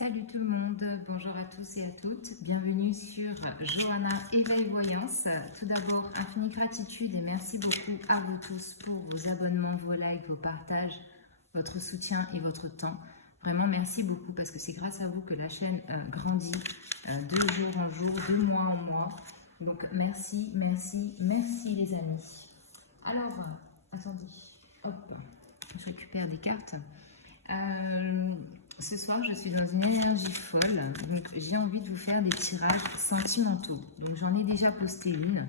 Salut tout le monde, bonjour à tous et à toutes, bienvenue sur Johanna Éveil Voyance. Tout d'abord, infinie gratitude et merci beaucoup à vous tous pour vos abonnements, vos likes, vos partages, votre soutien et votre temps. Vraiment merci beaucoup parce que c'est grâce à vous que la chaîne grandit de jour en jour, de mois en mois. Donc merci, merci, merci les amis. Alors, attendez, hop, je récupère des cartes. Ce soir, je suis dans une énergie folle, donc j'ai envie de vous faire des tirages sentimentaux. Donc j'en ai déjà posté une.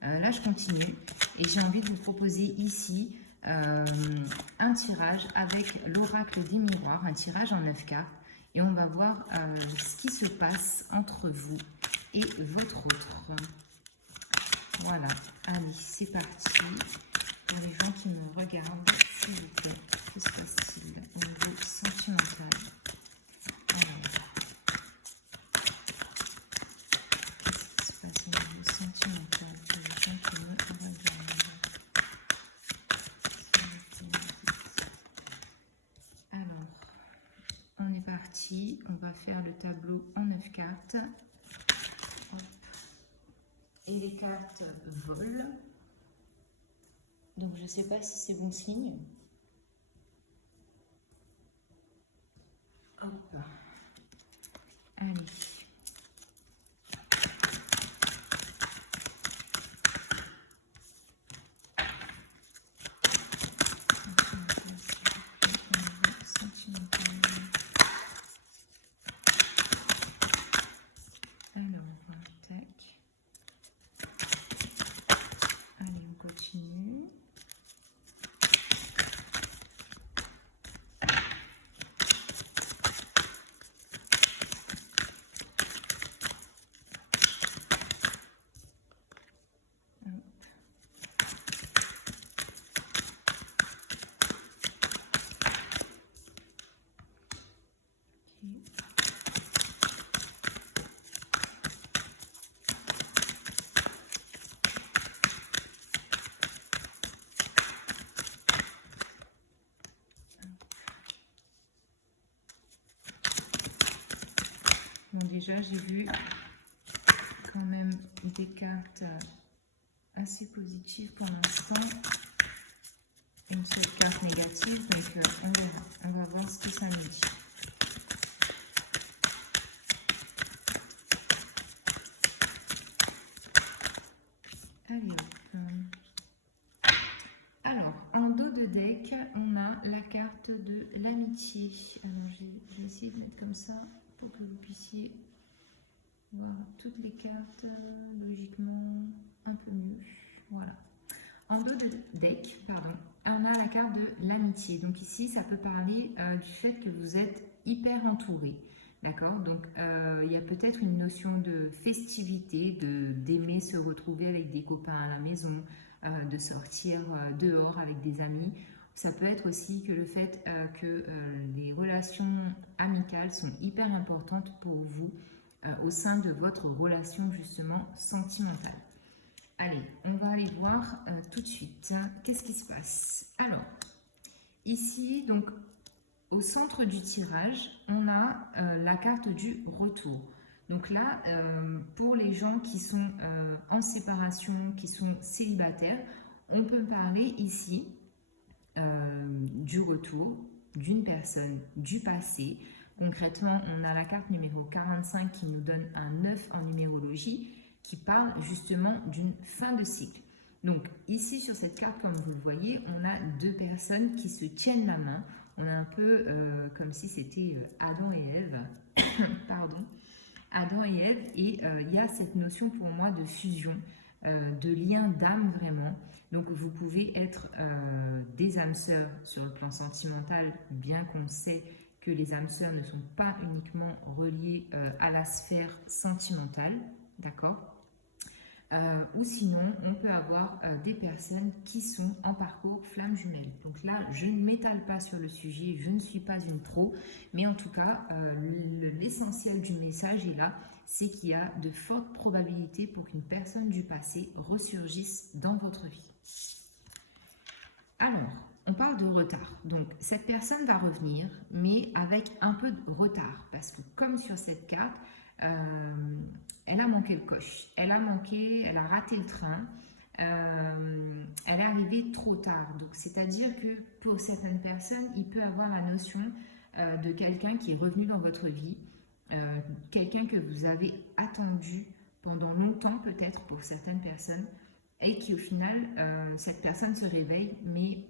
Là, je continue et j'ai envie de vous proposer ici un tirage avec l'oracle des miroirs, un tirage en 9 cartes. Et on va voir ce qui se passe entre vous et votre autre. Voilà, allez, c'est parti. Pour les gens qui me regardent, s'il vous plaît, que se passe-t-il au niveau sentimental? Alors, qu'est-ce qui se passe au niveau sentimental pour les gens qui me regardent? Alors, on est parti. On va faire le tableau en 9 cartes. Hop. Et les cartes volent. Donc, je ne sais pas si c'est bon signe. Hop. Allez. Alors, tac. Allez, on continue. Bon, déjà, j'ai vu quand même des cartes assez positives pour l'instant. Une seule carte négative, mais on verra. On va voir ce que ça nous dit. Allez, hop. Alors, en dos de deck, on a la carte de l'amitié. Alors, je vais essayer de mettre comme ça pour que vous puissiez voir toutes les cartes logiquement un peu mieux. Voilà. En dos de deck, pardon, on a la carte de l'amitié. Donc ici, ça peut parler du fait que vous êtes hyper entouré. D'accord? Donc, il y a peut-être une notion de festivité, d'aimer se retrouver avec des copains à la maison, de sortir dehors avec des amis. Ça peut être aussi que le fait que les relations amicales sont hyper importantes pour vous au sein de votre relation justement sentimentale. Allez, on va aller voir tout de suite. Qu'est-ce qui se passe? Alors, ici, donc, au centre du tirage, on a la carte du retour. Donc là, pour les gens qui sont en séparation, qui sont célibataires, on peut parler ici du retour d'une personne du passé. Concrètement, on a la carte numéro 45 qui nous donne un 9 en numérologie qui parle justement d'une fin de cycle. Donc ici sur cette carte, comme vous le voyez, on a deux personnes qui se tiennent la main. On a un peu comme si c'était Adam et Ève. Pardon. Adam et Ève. Et il y a cette notion pour moi de fusion, de lien d'âme vraiment. Donc vous pouvez être des âmes sœurs sur le plan sentimental, bien qu'on sait que les âmes sœurs ne sont pas uniquement reliées à la sphère sentimentale, d'accord? Ou sinon, on peut avoir des personnes qui sont en parcours flamme jumelle. Donc là, je ne m'étale pas sur le sujet, je ne suis pas une pro, mais en tout cas, l'essentiel du message est là, c'est qu'il y a de fortes probabilités pour qu'une personne du passé ressurgisse dans votre vie. Alors, on parle de retard. Donc, cette personne va revenir, mais avec un peu de retard. Parce que comme sur cette carte, elle a manqué le coche. Elle a raté le train. Elle est arrivée trop tard. Donc, c'est-à-dire que pour certaines personnes, il peut avoir la notion de quelqu'un qui est revenu dans votre vie, quelqu'un que vous avez attendu pendant longtemps peut-être pour certaines personnes, et qui au final, cette personne se réveille, mais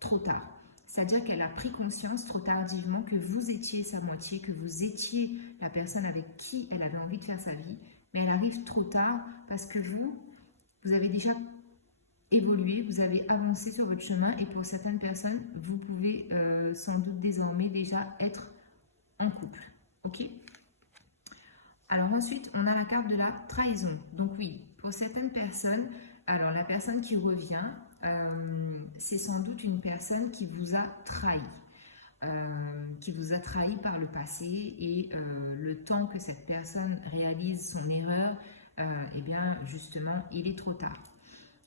trop tard. C'est-à-dire qu'elle a pris conscience trop tardivement que vous étiez sa moitié, que vous étiez la personne avec qui elle avait envie de faire sa vie, mais elle arrive trop tard parce que vous avez déjà évolué, vous avez avancé sur votre chemin, et pour certaines personnes, vous pouvez sans doute désormais déjà être en couple. Ok? Alors ensuite, on a la carte de la trahison. Donc oui, pour certaines personnes, alors la personne qui revient, c'est sans doute une personne qui vous a trahi. Qui vous a trahi par le passé, et le temps que cette personne réalise son erreur, eh bien justement, il est trop tard.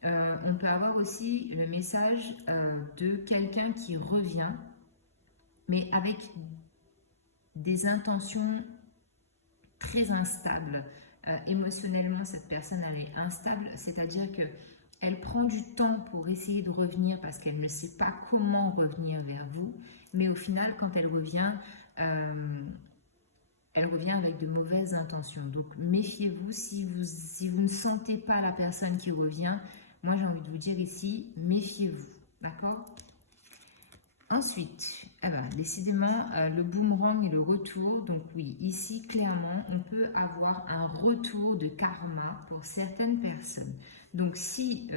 On peut avoir aussi le message de quelqu'un qui revient, mais avec des intentions très instables. Émotionnellement, cette personne, elle est instable, c'est-à-dire que elle prend du temps pour essayer de revenir parce qu'elle ne sait pas comment revenir vers vous, mais au final, quand elle revient avec de mauvaises intentions. Donc, méfiez-vous si vous ne sentez pas la personne qui revient. Moi, j'ai envie de vous dire ici, méfiez-vous, d'accord? Ensuite, décidément, le boomerang et le retour. Donc oui, ici, clairement, on peut avoir un retour de karma pour certaines personnes. Donc si,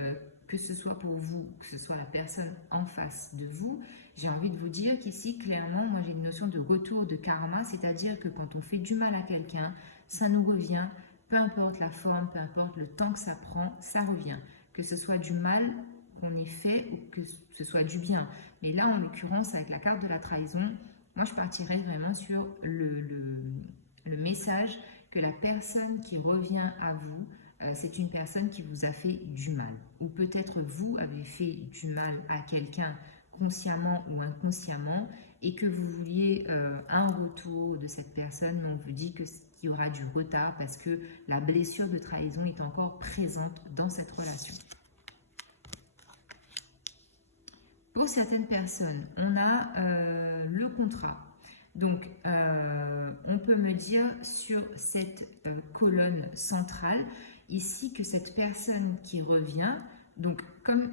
que ce soit pour vous, que ce soit la personne en face de vous, j'ai envie de vous dire qu'ici, clairement, moi j'ai une notion de retour de karma, c'est-à-dire que quand on fait du mal à quelqu'un, ça nous revient, peu importe la forme, peu importe le temps que ça prend, ça revient. Que ce soit du mal qu'on ait fait ou que ce soit du bien. Mais là, en l'occurrence, avec la carte de la trahison, moi, je partirais vraiment sur le message que la personne qui revient à vous, c'est une personne qui vous a fait du mal. Ou peut-être vous avez fait du mal à quelqu'un consciemment ou inconsciemment, et que vous vouliez un retour de cette personne, mais on vous dit qu'il y aura du retard parce que la blessure de trahison est encore présente dans cette relation. Pour certaines personnes, on a le contrat. Donc, on peut me dire sur cette colonne centrale, ici, que cette personne qui revient, donc comme...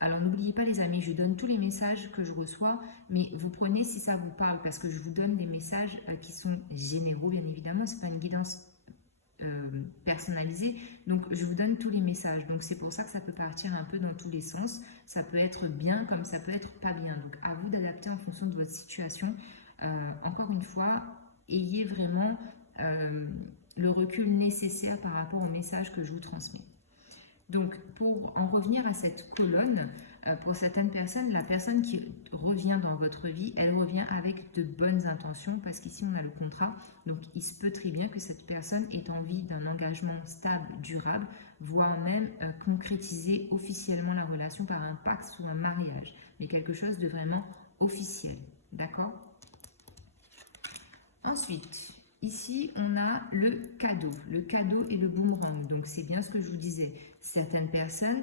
Alors, n'oubliez pas les amis, je donne tous les messages que je reçois, mais vous prenez si ça vous parle, parce que je vous donne des messages qui sont généraux, bien évidemment, ce n'est pas une guidance personnalisé, donc je vous donne tous les messages, donc c'est pour ça que ça peut partir un peu dans tous les sens, ça peut être bien comme ça peut être pas bien, donc à vous d'adapter en fonction de votre situation. Encore une fois, ayez vraiment le recul nécessaire par rapport au message que je vous transmets. Donc pour en revenir à cette colonne, pour certaines personnes, la personne qui revient dans votre vie, elle revient avec de bonnes intentions, parce qu'ici on a le contrat, donc il se peut très bien que cette personne ait envie d'un engagement stable, durable, voire même concrétiser officiellement la relation par un pacte ou un mariage, mais quelque chose de vraiment officiel, d'accord? Ensuite, ici on a le cadeau et le boomerang, donc c'est bien ce que je vous disais, certaines personnes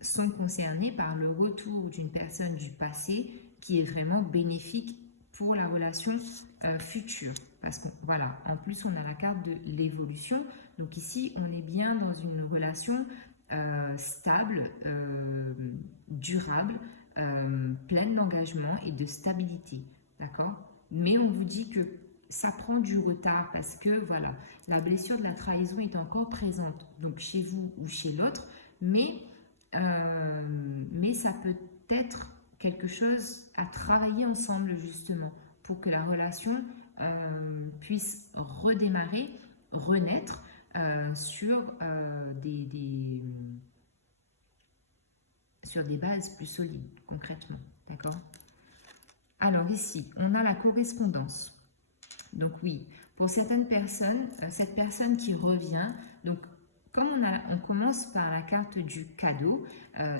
sont concernés par le retour d'une personne du passé qui est vraiment bénéfique pour la relation future. Parce que voilà, en plus on a la carte de l'évolution. Donc ici on est bien dans une relation stable, durable, pleine d'engagement et de stabilité. D'accord? Mais on vous dit que ça prend du retard parce que voilà, la blessure de la trahison est encore présente, donc chez vous ou chez l'autre. Mais ça peut être quelque chose à travailler ensemble justement pour que la relation puisse redémarrer, renaître sur des bases plus solides concrètement, d'accord? Alors ici, on a la correspondance. Donc oui, pour certaines personnes, cette personne qui revient, donc comme on commence par la carte du cadeau,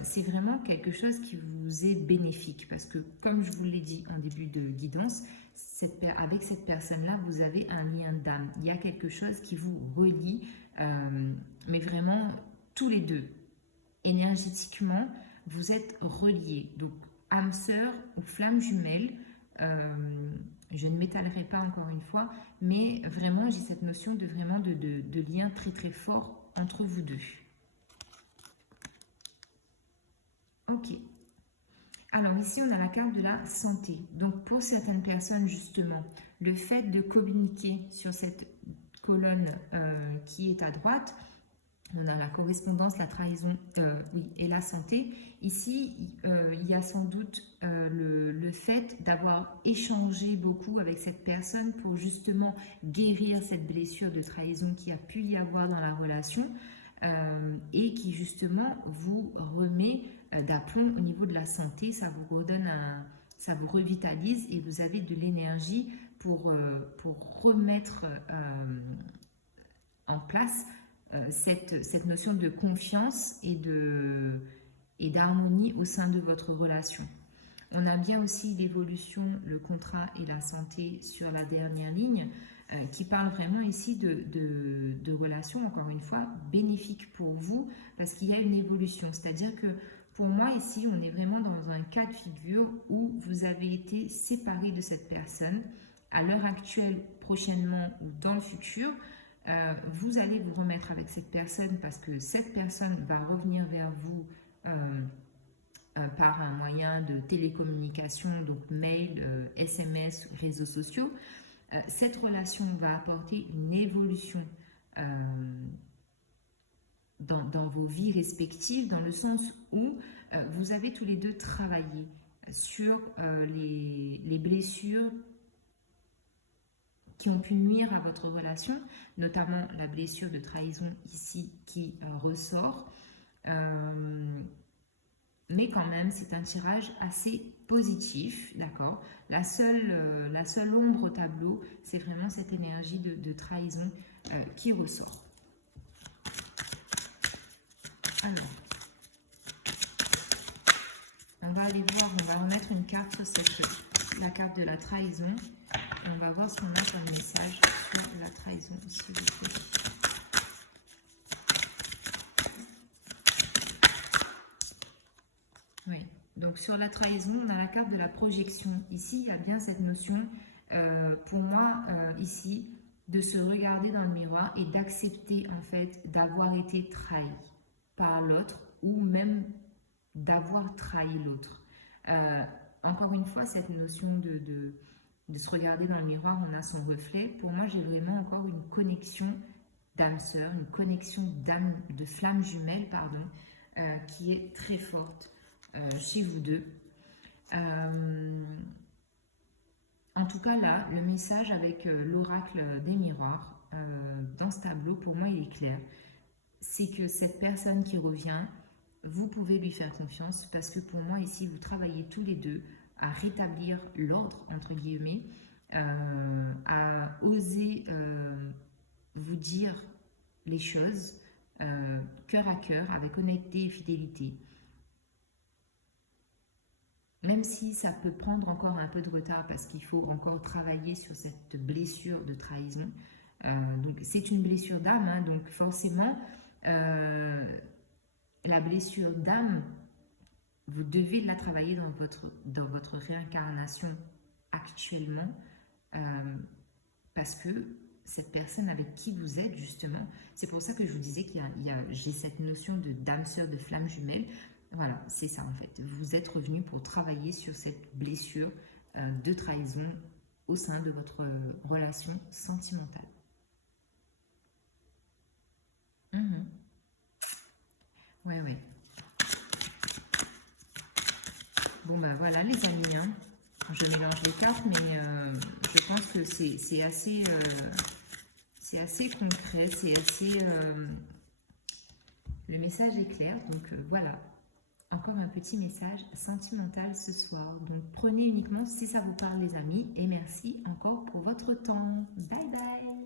c'est vraiment quelque chose qui vous est bénéfique parce que, comme je vous l'ai dit en début de guidance, avec cette personne-là, vous avez un lien d'âme. Il y a quelque chose qui vous relie, mais vraiment tous les deux. Énergétiquement, vous êtes reliés. Donc, âme sœur ou flamme jumelle, je ne m'étalerai pas encore une fois, mais vraiment, j'ai cette notion de vraiment de lien très très fort entre vous deux. Ok. Alors ici, on a la carte de la santé. Donc pour certaines personnes, justement, le fait de communiquer sur cette colonne qui est à droite, on a la correspondance, la trahison oui, et la santé. Ici, il y a sans doute le fait d'avoir échangé beaucoup avec cette personne pour justement guérir cette blessure de trahison qui a pu y avoir dans la relation et qui justement vous remet d'aplomb au niveau de la santé. Ça vous redonne ça vous revitalise et vous avez de l'énergie pour remettre en place cette notion de confiance et d'harmonie au sein de votre relation. On a bien aussi l'évolution, le contrat et la santé sur la dernière ligne qui parle vraiment ici de relations, encore une fois, bénéfiques pour vous parce qu'il y a une évolution. C'est-à-dire que pour moi ici, on est vraiment dans un cas de figure où vous avez été séparé de cette personne à l'heure actuelle, prochainement ou dans le futur. Vous allez vous remettre avec cette personne parce que cette personne va revenir vers vous par un moyen de télécommunication, donc mail, SMS, réseaux sociaux. Cette relation va apporter une évolution dans vos vies respectives, dans le sens où vous avez tous les deux travaillé sur les blessures qui ont pu nuire à votre relation, notamment la blessure de trahison ici qui ressort. Mais quand même, c'est un tirage assez positif, d'accord. La seule ombre au tableau, c'est vraiment cette énergie de trahison qui ressort. Alors, on va aller voir, on va remettre une carte sur la carte de la trahison. Et on va voir ce qu'on a comme message sur la trahison, s'il vous plaît. Oui, donc sur la trahison, on a la carte de la projection. Ici, il y a bien cette notion, pour moi, ici, de se regarder dans le miroir et d'accepter, en fait, d'avoir été trahi par l'autre ou même d'avoir trahi l'autre. Encore une fois, cette notion de se regarder dans le miroir, on a son reflet. Pour moi, j'ai vraiment encore une connexion d'âme sœur, une connexion d'âme, de flamme jumelle, pardon, qui est très forte chez vous deux. En tout cas, là, le message avec l'oracle des miroirs dans ce tableau, pour moi, il est clair. C'est que cette personne qui revient, vous pouvez lui faire confiance parce que pour moi, ici, vous travaillez tous les deux à rétablir l'ordre, entre guillemets, à oser vous dire les choses cœur à cœur, avec honnêteté et fidélité. Même si ça peut prendre encore un peu de retard parce qu'il faut encore travailler sur cette blessure de trahison. Donc c'est une blessure d'âme, hein, donc forcément, la blessure d'âme, vous devez la travailler dans votre réincarnation actuellement parce que cette personne avec qui vous êtes, justement, c'est pour ça que je vous disais j'ai cette notion d'âme sœur, de flamme jumelle. Voilà, c'est ça en fait. Vous êtes revenu pour travailler sur cette blessure de trahison au sein de votre relation sentimentale. Ouais. Bon ben voilà les amis, hein. Je mélange les cartes, mais je pense que c'est assez concret, c'est assez... le message est clair, donc voilà. Encore un petit message sentimental ce soir. Donc prenez uniquement si ça vous parle les amis, et merci encore pour votre temps. Bye bye.